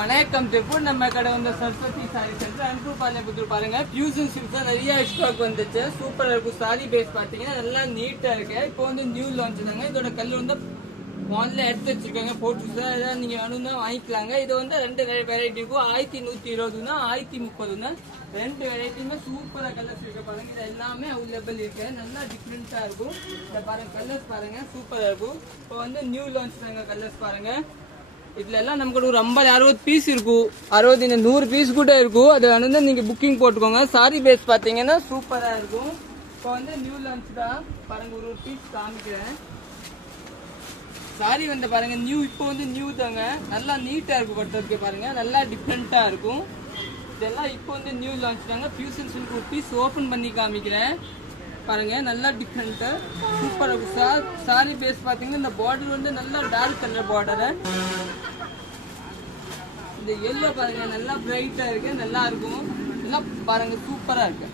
வணக்கம் திருப்பூர். நம்ம கடை வந்து சரஸ்வதி சாரி சென்டர் அன்பு பாருங்க. ஃபியூஷன் சில்க்ஸ் தான் நிறைய ஸ்டாக் வந்துச்சு. சூப்பரா இருக்கும். சாரி பேஸ் பாத்தீங்கன்னா நல்லா நீட்டா இருக்கு. இப்போ வந்து நியூ லான்ச் தாங்க. இதோட கலர் வந்து ஆன்லைன் எடுத்து வச்சிருக்காங்க. போட்டு ஏதாவது நீங்க வேணும்னா வாங்கிக்கலாங்க. இது வந்து ரெண்டு வெரைட்டி இருக்கும். 1120 1030 ரெண்டு வெரைட்டியுமே சூப்பரா கலர்ஸ் இருக்கு பாருங்க. இது எல்லாமே அவைலபிள் இருக்கு. நல்லா டிஃப்ரெண்டா இருக்கும். இத பாருங்க, கலர்ஸ் பாருங்க, சூப்பரா இருக்கும். இப்போ வந்து நியூ லான்ச் தாங்க. கலர்ஸ் பாருங்க. இதுல எல்லாம் நமக்கு ஒரு 50-60 பீஸ் இருக்கும். 60 100 பீஸ் கூட இருக்கும். அது வந்து நீங்க புக்கிங் போட்டுக்கோங்க. சாரி பேஸ் பாத்தீங்கன்னா சூப்பரா இருக்கும். இப்போ வந்து நியூ லான்ச் தான் பாருங்க. ஒரு பீஸ் காமிக்கிறேன். சாரி வந்து பாருங்க நியூ. இப்போ வந்து நியூ தாங்க. நல்லா நீட்டா இருக்கும். கட்டுறதுக்கு பாருங்க, நல்லா டிஃப்ரெண்டா இருக்கும். இதெல்லாம் இப்போ வந்து நியூ லான்ச் தாங்க. ஃபியூஷன் சில்க் ஒரு பீஸ் ஓபன் பண்ணி காமிக்கிறேன் பாருங்க. நல்லா டிஃப்ரெண்டா சூப்பரா இருக்கும். சாரி பேஸ் பாத்தீங்கன்னா இந்த பார்டர் வந்து நல்லா டார்க் கலர் பார்டர். இந்த எல்லோ பாருங்க, நல்லா பிரைட்டா இருக்கு, நல்லா இருக்கும். நல்லா பாருங்க, சூப்பரா இருக்கு.